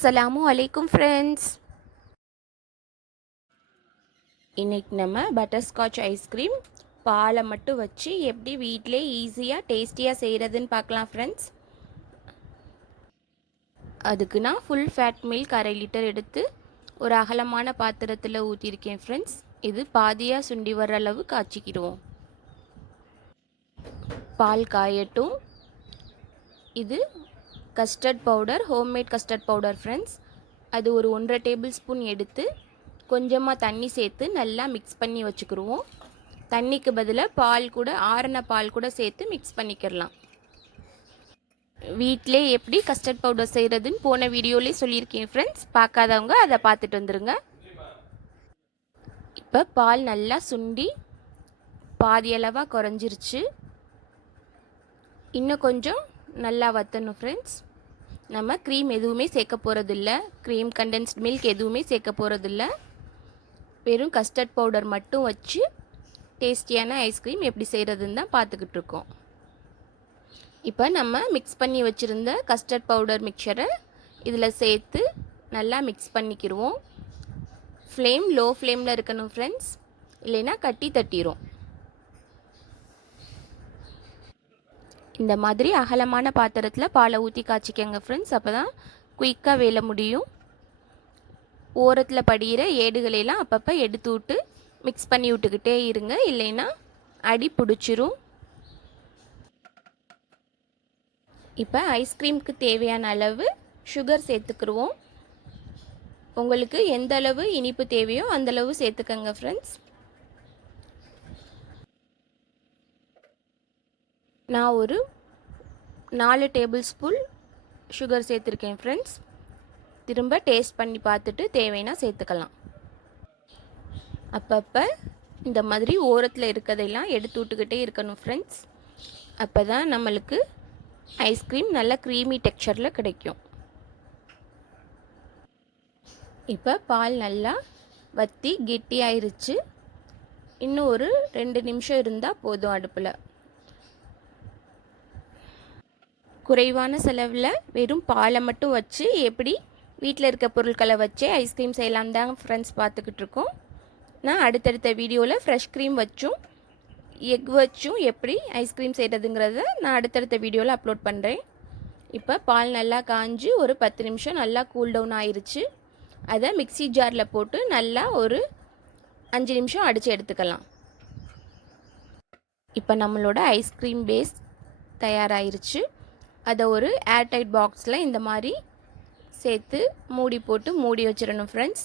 அஸ்ஸலாமு அலைக்கும் ஃப்ரெண்ட்ஸ். இன்றைக்கி நம்ம பட்டர்ஸ்காட்ச் ஐஸ்கிரீம் பாலை மட்டும் வச்சு எப்படி வீட்டிலே ஈஸியாக டேஸ்டியாக செய்கிறதுன்னு பார்க்கலாம் ஃப்ரெண்ட்ஸ். அதுக்கு நான் ஃபுல் ஃபேட் மில்க் 1/2 லிட்டர் எடுத்து ஒரு அகலமான பாத்திரத்தில் ஊற்றிருக்கேன் ஃப்ரெண்ட்ஸ். இது பாதியாக சுண்டி வர அளவு காய்ச்சிக்கிடுவோம். பால் காயட்டும். இது custard powder, homemade custard powder friends. அது ஒரு 1.5 டேபிள் ஸ்பூன் எடுத்து கொஞ்சமாக தண்ணி சேர்த்து நல்லா மிக்ஸ் பண்ணி வச்சுக்கிடுவோம். தண்ணிக்கு பதிலாக பால் கூட, ஆறின பால் கூட சேர்த்து மிக்ஸ் பண்ணிக்கிடலாம். வீட்டிலே எப்படி கஸ்டர்ட் பவுடர் செய்கிறதுன்னு போன வீடியோலேயே சொல்லியிருக்கேன் ஃப்ரெண்ட்ஸ். பார்க்காதவங்க அதை பார்த்துட்டு வந்துடுங்க. இப்போ பால் நல்லா சுண்டி பாதி அளவாக குறைஞ்சிருச்சு. இன்னும் கொஞ்சம் நல்லா வற்றணும் ஃப்ரெண்ட்ஸ். நம்ம க்ரீம் எதுவுமே சேர்க்க போகிறதில்ல, க்ரீம் கண்டென்ஸ்ட் மில்க் எதுவுமே சேர்க்க போகிறதில்ல. வெறும் கஸ்டர்ட் பவுடர் மட்டும் வச்சு டேஸ்டியான ஐஸ்கிரீம் எப்படி செய்கிறதுன்னு தான் பார்த்துக்கிட்டு இருக்கோம். இப்போ நம்ம மிக்ஸ் பண்ணி வச்சுருந்த கஸ்டர்ட் பவுடர் மிக்சரை இதில் சேர்த்து நல்லா மிக்ஸ் பண்ணிக்கிடுவோம். ஃப்ளேம் லோ ஃப்ளேமில் இருக்கணும் ஃப்ரெண்ட்ஸ், இல்லைன்னா கட்டி தட்டிடும். இந்த மாதிரி அகலமான பாத்திரத்தில் பாலை ஊற்றி காய்ச்சிக்கங்க ஃப்ரெண்ட்ஸ். அப்போ தான் குயிக்காக வேலை முடியும். ஓரத்தில் படிகிற ஏடுகளெல்லாம் அப்பப்போ எடுத்து விட்டு மிக்ஸ் பண்ணி விட்டுக்கிட்டே இருங்க, இல்லைன்னா அடி பிடிச்சிரும். இப்போ ஐஸ்கிரீமுக்கு தேவையான அளவு சுகர் சேர்த்துக்கிடுவோம். உங்களுக்கு எந்த அளவு இனிப்பு தேவையோ அந்தளவு சேர்த்துக்கங்க ஃப்ரெண்ட்ஸ். நான் ஒரு 4 டேபிள் ஸ்பூன் சுகர் சேர்த்துருக்கேன் ஃப்ரெண்ட்ஸ். திரும்ப டேஸ்ட் பண்ணி பார்த்துட்டு தேவைன்னா சேர்த்துக்கலாம். அப்பப்போ இந்த மாதிரி ஓரத்தில் இருக்கிறதெல்லாம் எடுத்து விட்டுக்கிட்டே இருக்கணும் ஃப்ரெண்ட்ஸ். அப்போ தான் நம்மளுக்கு ஐஸ்கிரீம் நல்ல க்ரீமி டெக்ஸ்சரில் கிடைக்கும். இப்போ பால் நல்லா வற்றி கெட்டியாயிருச்சு. இன்னும் ஒரு 2 நிமிஷம் இருந்தால் போதும். அடுப்பில் குறைவான செலவில் வெறும் பாலை மட்டும் வச்சு எப்படி வீட்டில் இருக்க பொருட்களை வச்சே ஐஸ்கிரீம் செய்யலாம் தான் ஃப்ரெண்ட்ஸ் பார்த்துக்கிட்டு இருக்கோம். நான் அடுத்தடுத்த வீடியோவில் ஃப்ரெஷ் க்ரீம் வச்சும் எக் வச்சும் எப்படி ஐஸ்கிரீம் செய்கிறதுங்கிறத நான் அடுத்தடுத்த வீடியோவில் அப்லோட் பண்ணுறேன். இப்போ பால் நல்லா காஞ்சி ஒரு 10 நிமிஷம் நல்லா கூல் டவுன் ஆயிடுச்சு. அதை மிக்ஸி ஜாரில் போட்டு நல்லா ஒரு 5 நிமிஷம் அடித்து எடுத்துக்கலாம். இப்போ நம்மளோட ஐஸ்கிரீம் பேஸ் தயாராகிருச்சு. அதை ஒரு ஏர்டைட் பாக்ஸில் இந்த மாதிரி சேர்த்து மூடி போட்டு மூடி வச்சிடணும் ஃப்ரெண்ட்ஸ்.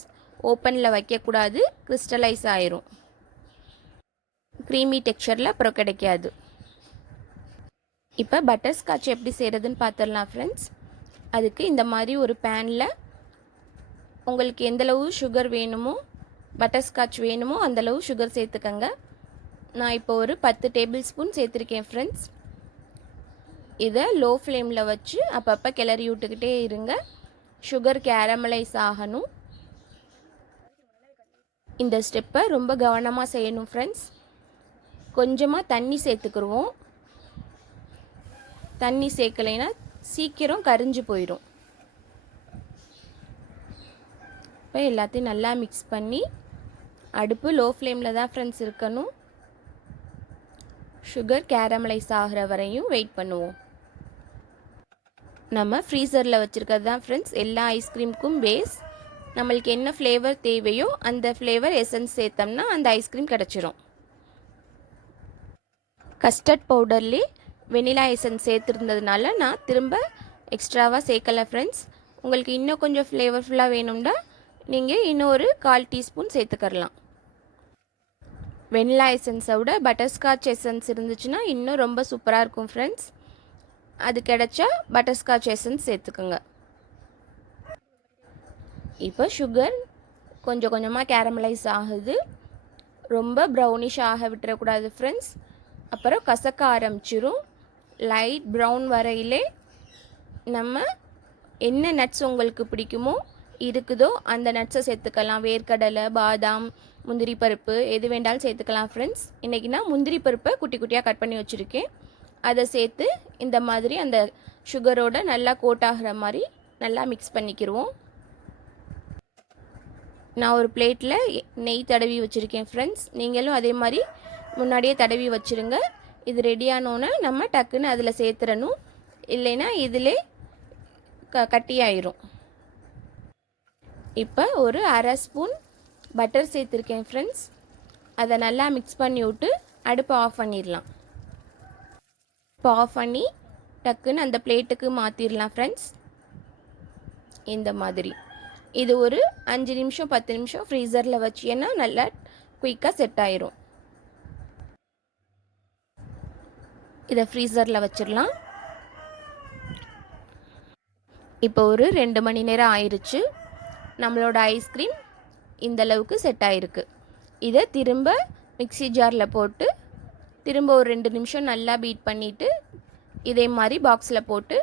ஓப்பனில் வைக்கக்கூடாது, கிறிஸ்டலைஸ் ஆயிரும். க்ரீமி டெக்ஸ்சரில் அப்புறம் கிடைக்காது. இப்போ பட்டர்ஸ்காட்ச் எப்படி செய்கிறதுன்னு பார்த்துடலாம் ஃப்ரெண்ட்ஸ். அதுக்கு இந்த மாதிரி ஒரு பேனில் உங்களுக்கு எந்தளவு சுகர் வேணுமோ, பட்டர்ஸ்காட்ச் வேணுமோ அந்தளவு சுகர் சேர்த்துக்கங்க. நான் இப்போ ஒரு 10 டேபிள் ஸ்பூன் சேர்த்துருக்கேன் ஃப்ரெண்ட்ஸ். இதை லோ ஃப்ளேமில் வச்சு அப்பப்போ கிளறி விட்டுக்கிட்டே இருங்க. சுகர் கேரமலைஸ் ஆகணும். இந்த ஸ்டெப்பை ரொம்ப கவனமாக செய்யணும் ஃப்ரெண்ட்ஸ். கொஞ்சமாக தண்ணி சேர்த்துக்கிடுவோம். தண்ணி சேர்க்கலைன்னா சீக்கிரம் கரிஞ்சு போயிடும். இப்போ எல்லாத்தையும் நல்லா மிக்ஸ் பண்ணி அடுப்பு லோ ஃப்ளேமில் தான் ஃப்ரெண்ட்ஸ் இருக்கணும். சுகர் கேரமலைஸ் ஆகிற வரையும் வெயிட் பண்ணுவோம். நம்ம ஃப்ரீசரில் வச்சுருக்கிறது தான் ஃப்ரெண்ட்ஸ் எல்லா ஐஸ்கிரீமுக்கும் பேஸ். நம்மளுக்கு என்ன ஃப்ளேவர் தேவையோ அந்த ஃப்ளேவர் எசன்ஸ் சேர்த்தோம்னா அந்த ஐஸ்கிரீம் கிடச்சிரும். கஸ்டர்ட் பவுடர்லேயே வெனிலா எசன்ஸ் சேர்த்துருந்ததுனால நான் திரும்ப எக்ஸ்ட்ராவாக சேர்க்கலை ஃப்ரெண்ட்ஸ். உங்களுக்கு இன்னும் கொஞ்சம் ஃப்ளேவர்ஃபுல்லாக வேணும்னா நீங்கள் இன்னும் ஒரு 1/4 டீஸ்பூன் சேர்த்துக்கரலாம். வெனிலா எசன்ஸை விட பட்டர்ஸ்காட்ச் எசன்ஸ் இருந்துச்சுன்னா இன்னும் ரொம்ப சூப்பராக இருக்கும் ஃப்ரெண்ட்ஸ். அது கிடைச்சா பட்டர்ஸ்காட்ச் எசன்ஸ் சேர்த்துக்குங்க. இப்போ சுகர் கொஞ்சம் கொஞ்சமாக கேரமலைஸ் ஆகுது. ரொம்ப ப்ரௌனிஷ் ஆக விட்டுறக்கூடாது ஃப்ரெண்ட்ஸ், அப்புறம் கசக்க ஆரம்பிச்சிரும். லைட் ப்ரௌன் வரையிலே நம்ம என்ன நட்ஸ் உங்களுக்கு பிடிக்குமோ இருக்குதோ அந்த நட்ஸை சேர்த்துக்கலாம். வேர்க்கடலை, பாதாம், முந்திரி பருப்பு எது வேண்டாலும் சேர்த்துக்கலாம் ஃப்ரெண்ட்ஸ். இன்றைக்கி நான் முந்திரி பருப்பை குட்டி குட்டியாக கட் பண்ணி வச்சுருக்கேன். அதை சேர்த்து இந்த மாதிரி அந்த சுகரோட நல்லா கோட் ஆகிற மாதிரி நல்லா மிக்ஸ் பண்ணிக்கிடுவோம். நான் ஒரு பிளேட்டில் நெய் தடவி வச்சுருக்கேன் ஃப்ரெண்ட்ஸ். நீங்களும் அதே மாதிரி முன்னாடியே தடவி வச்சுருங்க. இது ரெடியானோன்னே நம்ம டக்குன்னு அதில் சேர்த்துடணும், இல்லைன்னா இதிலே கட்டியாயிரும். இப்போ ஒரு அரை ஸ்பூன் பட்டர் சேர்த்துருக்கேன் ஃப்ரெண்ட்ஸ். அதை நல்லா மிக்ஸ் பண்ணி விட்டு அடுப்பை ஆஃப் பண்ணிடலாம். இப்போ ஆஃப் பண்ணி டக்குன்னு அந்த பிளேட்டுக்கு மாற்றிடலாம் ஃப்ரெண்ட்ஸ். இந்த மாதிரி இது ஒரு 5 நிமிஷம் 10 நிமிஷம் ஃப்ரீசரில் வச்சேன்னா நல்லா குயிக்காக செட் ஆயிரும். இதை ஃப்ரீசரில் வச்சிடலாம். இப்போ ஒரு 2 மணி நேரம் ஆயிடுச்சு. நம்மளோட ஐஸ்கிரீம் இந்த அளவுக்கு செட் ஆகிருக்கு. இதை திரும்ப மிக்ஸி ஜாரில் போட்டு திரும்ப ஒரு 2 நிமிஷம் நல்லா பீட் பண்ணிவிட்டு இதே மாதிரி பாக்ஸில் போட்டு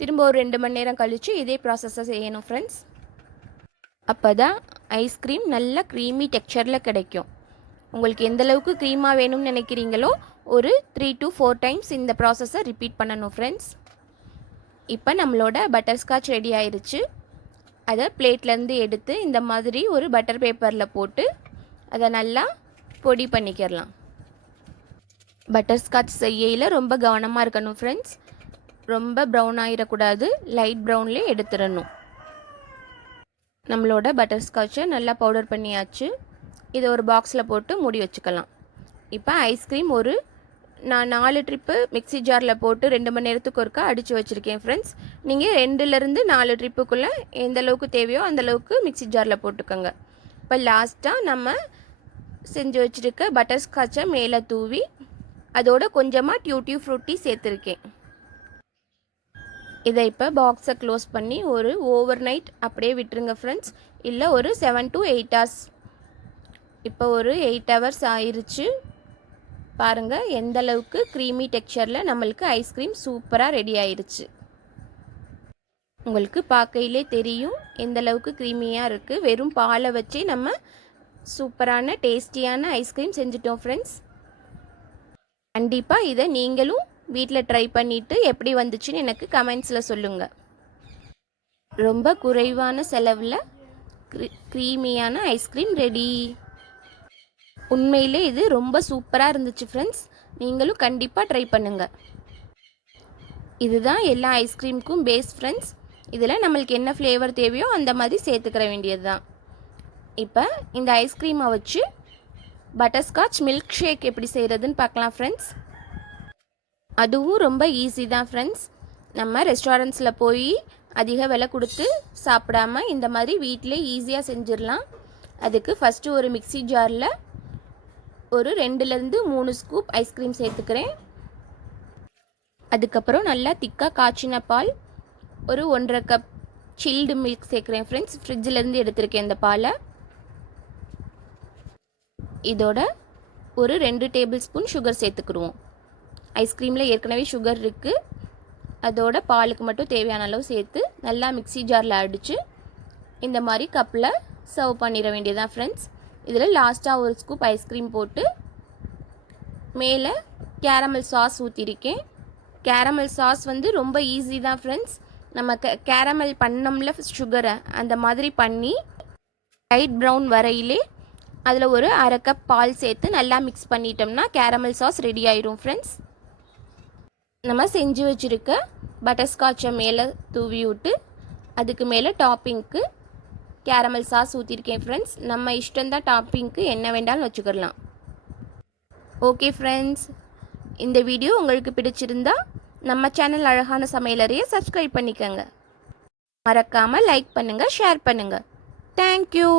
திரும்ப ஒரு 2 மணி நேரம் கழித்து இதே ப்ராசஸை செய்யணும் ஃப்ரெண்ட்ஸ். அப்போ தான் ஐஸ்கிரீம் நல்லா க்ரீமி டெக்ஸ்சரில் கிடைக்கும். உங்களுக்கு எந்தளவுக்கு க்ரீமாக வேணும்னு நினைக்கிறீங்களோ ஒரு 3 to 4 டைம்ஸ் இந்த ப்ராசஸை ரிப்பீட் பண்ணணும் ஃப்ரெண்ட்ஸ். இப்போ நம்மளோட பட்டர்ஸ்காட்ச் ரெடி ஆயிடுச்சு. அதை பிளேட்லேருந்து எடுத்து இந்த மாதிரி ஒரு பட்டர் பேப்பரில் போட்டு அதை நல்லா பொடி பண்ணிக்கிறலாம். பட்டர்ஸ்காட்ச் செய்யையில் ரொம்ப கவனமாக இருக்கணும் ஃப்ரெண்ட்ஸ். ரொம்ப ப்ரௌன் ஆகிடக்கூடாது, லைட் ப்ரௌன்லேயே எடுத்துடணும். நம்மளோட பட்டர்ஸ்காட்சை நல்லா பவுடர் பண்ணியாச்சு. இதை ஒரு பாக்ஸில் போட்டு மூடி வச்சுக்கலாம். இப்போ ஐஸ்கிரீம் நான் 4 ட்ரிப்பு மிக்ஸி ஜாரில் போட்டு 2 மணி நேரத்துக்கு ஒருக்கா அடித்து வச்சுருக்கேன் ஃப்ரெண்ட்ஸ். நீங்கள் 2லேருந்து 4 ட்ரிப்புக்குள்ளே எந்த அளவுக்கு தேவையோ அந்தளவுக்கு மிக்ஸி ஜாரில் போட்டுக்கோங்க. இப்போ லாஸ்ட்டாக நம்ம செஞ்சு வச்சுருக்க பட்டர்ஸ்காட்சை மேலே தூவி அதோட கொஞ்சமாக டியூட்டி ஃப்ரூட்டி சேர்த்துருக்கேன். இதை இப்போ பாக்ஸை க்ளோஸ் பண்ணி ஒரு ஓவர் நைட் அப்படியே விட்டுருங்க ஃப்ரெண்ட்ஸ். இல்லை ஒரு 7 to 8 hours. இப்போ ஒரு 8 hours ஆயிடுச்சு. பாருங்கள் எந்த அளவுக்கு க்ரீமி டெக்ஸ்சரில் நம்மளுக்கு ஐஸ்கிரீம் சூப்பராக ரெடி ஆயிடுச்சு. உங்களுக்கு பார்க்கையிலே தெரியும் எந்த அளவுக்கு க்ரீமியாக இருக்குது. வெறும் பாலை வச்சு நம்ம சூப்பரான டேஸ்டியான ஐஸ்கிரீம் செஞ்சுட்டோம் ஃப்ரெண்ட்ஸ். கண்டிப்பாக இதை நீங்களும் வீட்டில் ட்ரை பண்ணிவிட்டு எப்படி வந்துச்சுன்னு எனக்கு கமெண்ட்ஸில் சொல்லுங்கள். ரொம்ப குறைவான செலவில் க்ரீமியான ஐஸ்கிரீம் ரெடி. உண்மையிலே இது ரொம்ப சூப்பராக இருந்துச்சு ஃப்ரெண்ட்ஸ். நீங்களும் கண்டிப்பாக ட்ரை பண்ணுங்கள். இதுதான் எல்லா ஐஸ்கிரீமுக்கும் பேஸ் ஃப்ரெண்ட்ஸ். இதில் நம்மளுக்கு என்ன ஃப்ளேவர் தேவையோ அந்த மாதிரி சேர்த்துக்கிற வேண்டியது தான். இப்போ இந்த ஐஸ்கிரீமை வச்சு பட்டர்ஸ்காட்ச் மில்க் ஷேக் எப்படி செய்கிறதுன்னு பார்க்கலாம் ஃப்ரெண்ட்ஸ். அதுவும் ரொம்ப ஈஸி தான் ஃப்ரெண்ட்ஸ். நம்ம ரெஸ்டாரண்ட்ஸில் போய் அதிக விலை கொடுத்து சாப்பிடாம இந்த மாதிரி வீட்டிலே ஈஸியாக செஞ்சிடலாம். அதுக்கு ஃபஸ்ட்டு ஒரு மிக்ஸி ஜாரில் ஒரு 2லேருந்து 3 ஸ்கூப் ஐஸ்கிரீம் சேர்த்துக்கிறேன். அதுக்கப்புறம் நல்லா திக்காக காய்ச்சின பால் ஒரு 1.5 கப் சில்டு மில்க் சேர்க்குறேன் ஃப்ரெண்ட்ஸ். ஃப்ரிட்ஜிலேருந்து எடுத்திருக்கேன் இந்த பாலை. இதோட ஒரு 2 டேபிள் ஸ்பூன் சுகர் சேர்த்துக்கிடுவோம். ஐஸ்கிரீமில் ஏற்கனவே சுகர் இருக்குது. அதோட பாலுக்கு மட்டும் தேவையான அளவு சேர்த்து நல்லா மிக்ஸி ஜாரில் அடித்து இந்த மாதிரி கப்பில் சர்வ் பண்ணிட வேண்டியதான் ஃப்ரெண்ட்ஸ். இதில் லாஸ்ட்டாக ஒரு ஸ்கூப் ஐஸ்கிரீம் போட்டு மேலே கேரமல் சாஸ் ஊற்றிருக்கேன். கேரமல் சாஸ் ரொம்ப ஈஸி தான் ஃப்ரெண்ட்ஸ். நம்ம கேரமல் பண்ணோம்ல சுகரை அந்த மாதிரி பண்ணி லைட் ப்ரௌன் வரையிலே அதில் ஒரு 1/2 கப் பால் சேர்த்து நல்லா மிக்ஸ் பண்ணிட்டோம்னா கேரமல் சாஸ் ரெடி ஆயிடும் ஃப்ரெண்ட்ஸ். நம்ம செஞ்சு வச்சுருக்க பட்டர்ஸ்காட்சை மேலே தூவி விட்டு அதுக்கு மேலே டாப்பிங்க்கு கேரமல் சாஸ் ஊற்றிருக்கேன் ஃப்ரெண்ட்ஸ். நம்ம இஷ்டம்தான் டாப்பிங்க்கு என்ன வேண்டாலும் வச்சுக்கிடலாம். ஓகே ஃப்ரெண்ட்ஸ், இந்த வீடியோ உங்களுக்கு பிடிச்சிருந்தா நம்ம சேனல் அழகான சமையலறையை சப்ஸ்கிரைப் பண்ணிக்கோங்க. மறக்காமல் லைக் பண்ணுங்கள், ஷேர் பண்ணுங்கள். தேங்க்யூ.